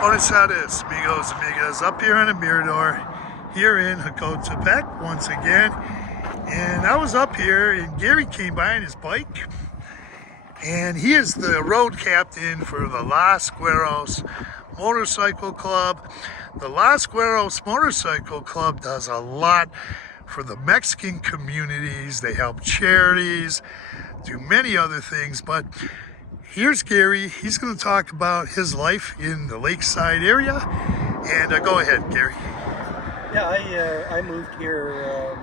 Buenos Aires, amigos, amigas, up here on the Mirador, here in Jocotepec once again. And I was up here and Gary came by on his bike, and he is the road captain for the Los Guerreros Motorcycle Club. The Los Guerreros Motorcycle Club does a lot for the Mexican communities. They help charities, do many other things, but here's Gary. He's going to talk about his life in the lakeside area. And go ahead, Gary. Yeah, I moved here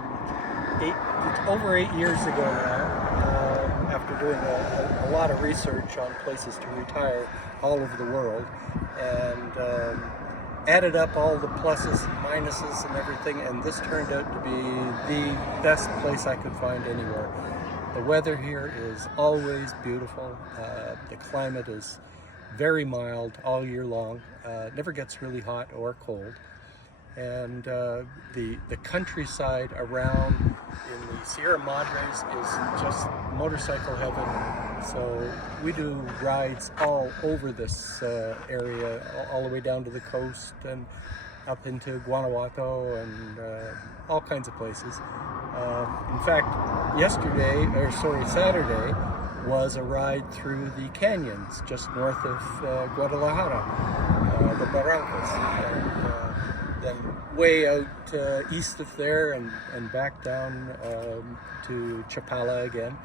over 8 years ago now, after doing a lot of research on places to retire all over the world, and added up all the pluses and minuses and everything, and this turned out to be the best place I could find anywhere. The weather here is always beautiful. The climate is very mild all year long. It never gets really hot or cold. And the countryside around in the Sierra Madres is just motorcycle heaven. So we do rides all over this area, all the way down to the coast and up into Guanajuato and all kinds of places. In fact, Saturday was a ride through the canyons just north of Guadalajara, the Barrancas, and then way out east of there and back down to Chapala again.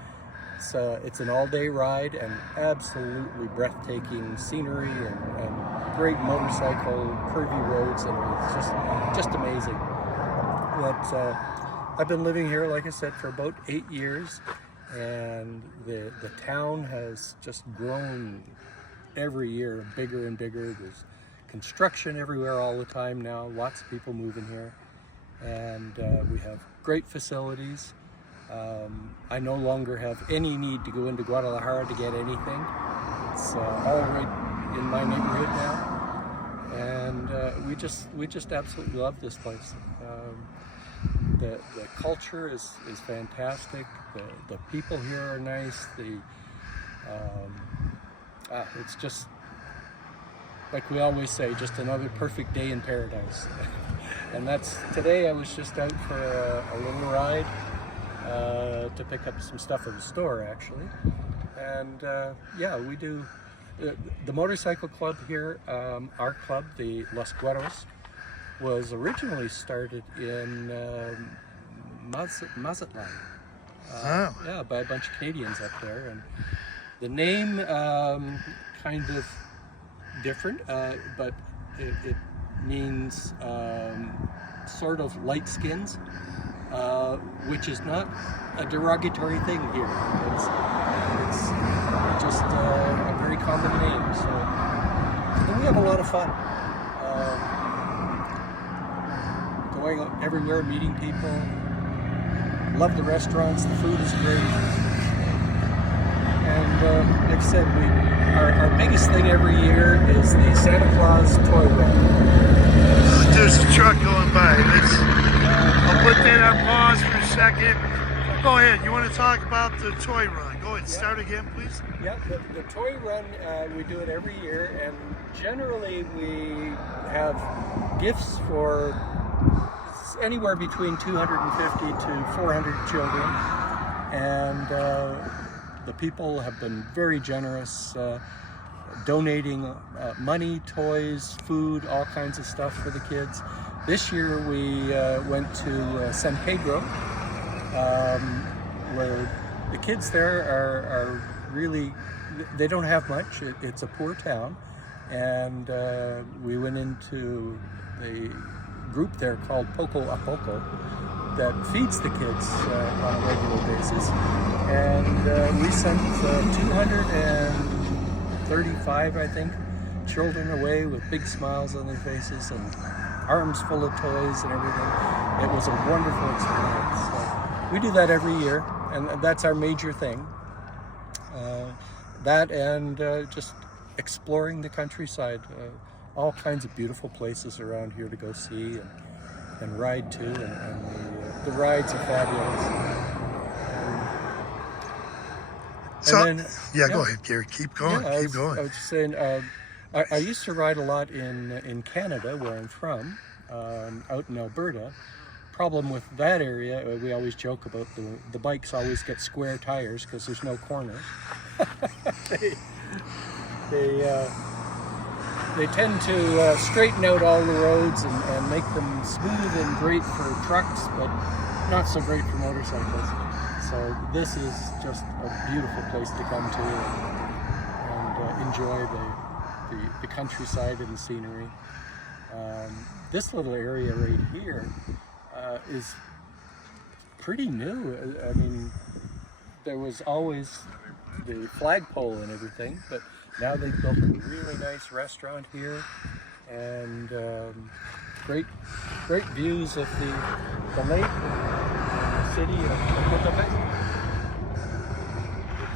It's an all-day ride and absolutely breathtaking scenery and great motorcycle curvy roads, and it's just amazing. But I've been living here, like I said, for about 8 years, and the town has just grown every year, bigger and bigger. There's construction everywhere all the time now, lots of people moving here, and we have great facilities. I no longer have any need to go into Guadalajara to get anything. It's all right in my neighborhood now, and we just absolutely love this place. The culture is fantastic. The people here are nice. It's just, like we always say, just another perfect day in paradise. And today I was just out for a little ride to pick up some stuff at the store, actually. And we do the motorcycle club here. Our club, the Los Guerreros, was originally started in Mazatlan, by a bunch of Canadians up there, and the name kind of different, but it means sort of light skins, which is not a derogatory thing here. It's just a very common name. So, and we have a lot of fun. Going everywhere, meeting people. Love the restaurants, the food is great. And like I said, our biggest thing every year is the Santa Claus toy run. There's a truck going by. I'll put that on pause for a second. Go ahead, you want to talk about the toy run? Go ahead, start again, please. Yeah, the toy run, we do it every year, and generally we have gifts for anywhere between 250 to 400 children, and the people have been very generous, donating money, toys, food, all kinds of stuff for the kids. This year we went to San Pedro, where the kids there are really, they don't have much. It's a poor town, and we went into the group there called Poco a Poco that feeds the kids on a regular basis, and we sent 235, I think, children away with big smiles on their faces and arms full of toys and everything. It was a wonderful experience. So we do that every year, and that's our major thing. That and just exploring the countryside. All kinds of beautiful places around here to go see and ride to, and the rides are fabulous. Go ahead, Gary. Keep going. Keep going. I was just saying, I used to ride a lot in Canada, where I'm from, out in Alberta. Problem with that area, we always joke about the bikes always get square tires because there's no corners. they they tend to straighten out all the roads and make them smooth and great for trucks, but not so great for motorcycles. So this is just a beautiful place to come to and enjoy the countryside and the scenery. This little area right here is pretty new. I mean, there was always the flagpole and everything, but now they've built a really nice restaurant here, and great views of the lake and the city of Jocotepec.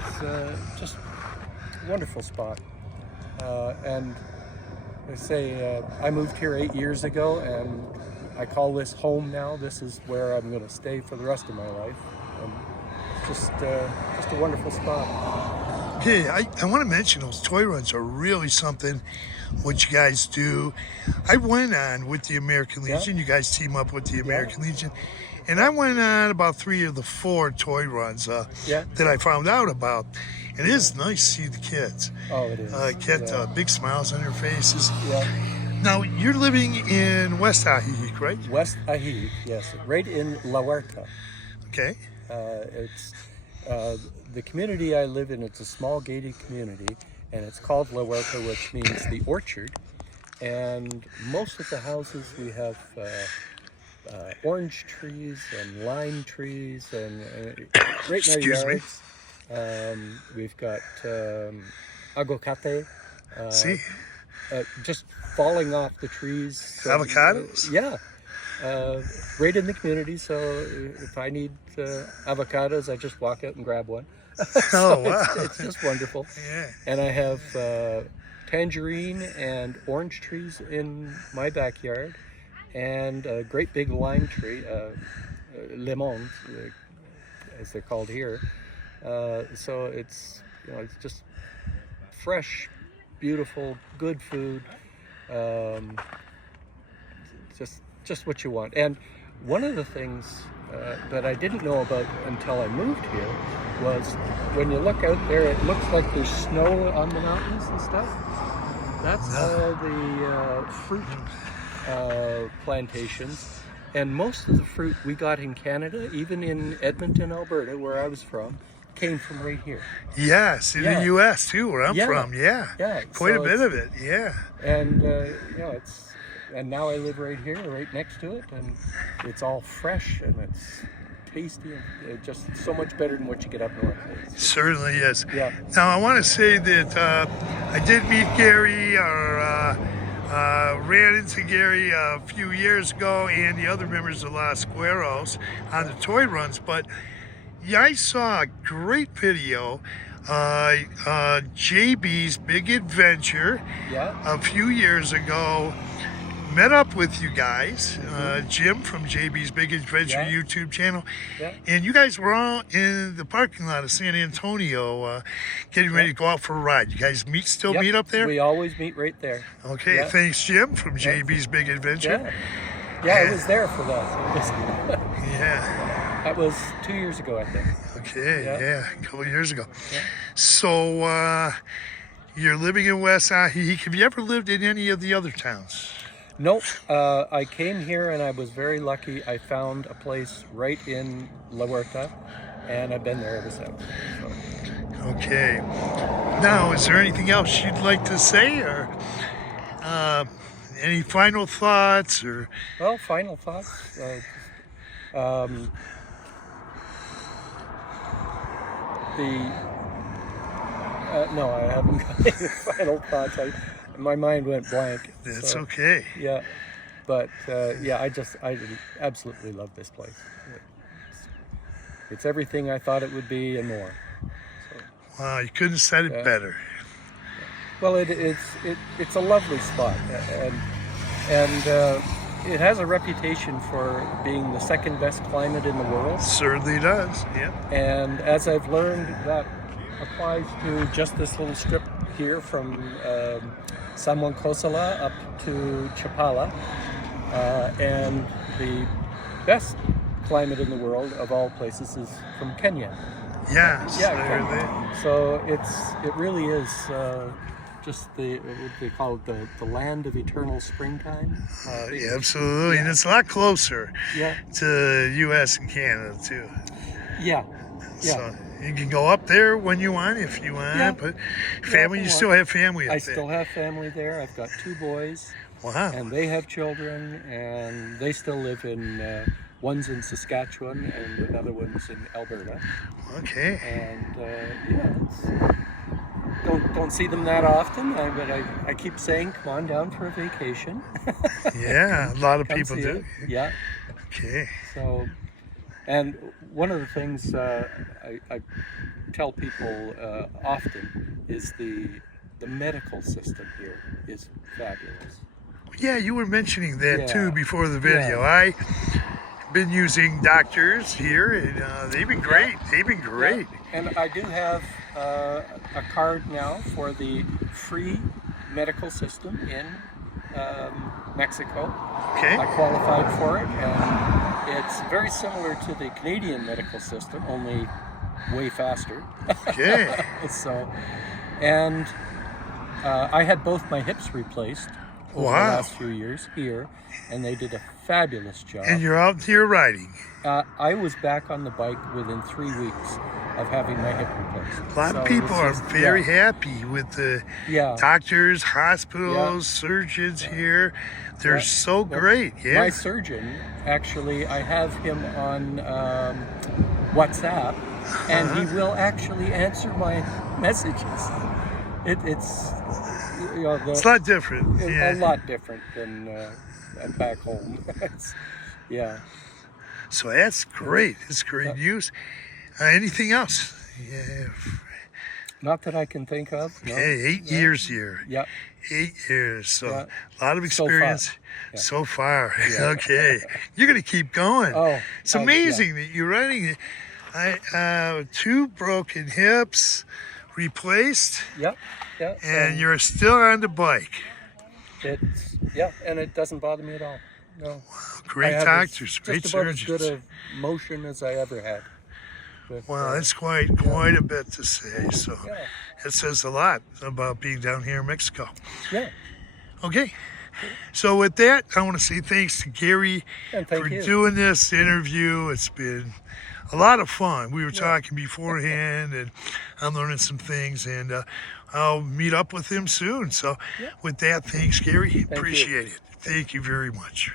It's just a wonderful spot. And I say, I moved here 8 years ago, and I call this home now. This is where I'm going to stay for the rest of my life. And it's just a wonderful spot. Hey, I want to mention those toy runs are really something what you guys do. I went on with the American Legion. You guys team up with the American Legion. And I went on about 3 of the 4 toy runs that I found out about. And it is nice to see the kids. Oh, it is. Get big smiles on their faces. Yeah. Now, you're living in West Ajijic, right? West Ajijic, yes. Right in La Huerta. Okay. It's the community I live in. It's a small gated community, and it's called La Huerta, which means the orchard. And most of the houses we have orange trees and lime trees, and right in our yards. We've got agocate. Just falling off the trees. So, avocados? Yeah. Right in the community, so if I need avocados, I just walk out and grab one. Oh, wow. It's just wonderful. Yeah. And I have tangerine and orange trees in my backyard, and a great big lime tree, limon, as they're called here. So it's it's just fresh, beautiful, good food. Just what you want. And one of the things that I didn't know about until I moved here was when you look out there, it looks like there's snow on the mountains and stuff. That's all the fruit plantations. And most of the fruit we got in Canada, even in Edmonton, Alberta, where I was from, came from right here. Yes, in the U.S. too, where I'm from. Yeah, quite a bit of it. Yeah, and and now I live right here, right next to it, and it's all fresh and it's tasty and just so much better than what you get up north. Certainly is. Yeah. Now I want to say that I did meet Gary, or ran into Gary a few years ago, and the other members of Los Guerreros on the toy runs, but yeah, I saw a great video, JB's Big Adventure, a few years ago. Met up with you guys, Jim from JB's Big Adventure YouTube channel, and you guys were all in the parking lot of San Antonio getting ready to go out for a ride. You guys still meet up there? We always meet right there. Okay, thanks Jim from JB's Big Adventure. Yeah, I was there for that. Yeah. That was 2 years ago, I think. Okay, a couple of years ago. So you're living in West Ajijic. Have you ever lived in any of the other towns? Nope. I came here and I was very lucky. I found a place right in La Huerta, and I've been there ever since. So. Okay. Now, is there anything else you'd like to say, or any final thoughts? Or final thoughts. No, I haven't got any final thoughts. My mind went blank. That's okay. Yeah, but I absolutely love this place. It's everything I thought it would be and more. So, wow, you couldn't have said it better. Well, it's a lovely spot, and it has a reputation for being the second best climate in the world. Certainly does. Yeah. And as I've learned, that applies to just this little strip here from Kosala up to Chapala, and the best climate in the world of all places is from Kenya. Yes. Yeah, There so it really is just what they call it, the land of eternal springtime. yeah, absolutely. And it's a lot closer Yeah, to U.S. and Canada, too. yeah, yeah. So you can go up there when you want, if you want. Yeah. But Yeah, family, if you I still want. have family up I there. still have family there. I've got 2 boys, Wow. and they have children, and they still live in. One's in Saskatchewan, and another one's in Alberta. Okay. And yeah, don't see them that often, but I keep saying, come on down for a vacation. Yeah, a lot of Come people see do. it. Yeah. Okay. So, and one of the things I tell people often is the medical system here is fabulous. Yeah, you were mentioning that too Yeah. before the video. Yeah. I've been using doctors here, and they've been great. They've been great. Yeah. And I do have a card now for the free medical system in Mexico. Okay. I qualified for it, and it's very similar to the Canadian medical system, only way faster. Okay. So, and I had both my hips replaced over the Wow. last few years here, and they did a fabulous job. And you're out here riding. I was back on the bike within 3 weeks of having my hip replaced. A lot of people are very happy with the doctors, hospitals, surgeons here. They're so great. Yeah. My surgeon, actually, I have him on WhatsApp, and he will actually answer my messages. It's it's a lot different. A lot different than back home. Yeah. So that's great. It's great news. Anything else? Yeah. Not that I can think of. No. Okay, 8 years here. Yeah. 8 years. So a lot of experience So far. Okay. You're going to keep going. Oh, it's amazing that you're running 2 broken hips replaced. Yep. Yeah. And you're still on the bike. And it doesn't bother me at all. No. Great doctors, great just about surgeons. as good a motion as I ever had. Well, that's quite a bit to say. So it says a lot about being down here in Mexico. Yeah. Okay. So with that, I want to say thanks to Gary for doing this interview. It's been a lot of fun. We were talking beforehand, and I'm learning some things, and I'll meet up with him soon. So with that, thanks, Gary. Appreciate it. Thank you very much.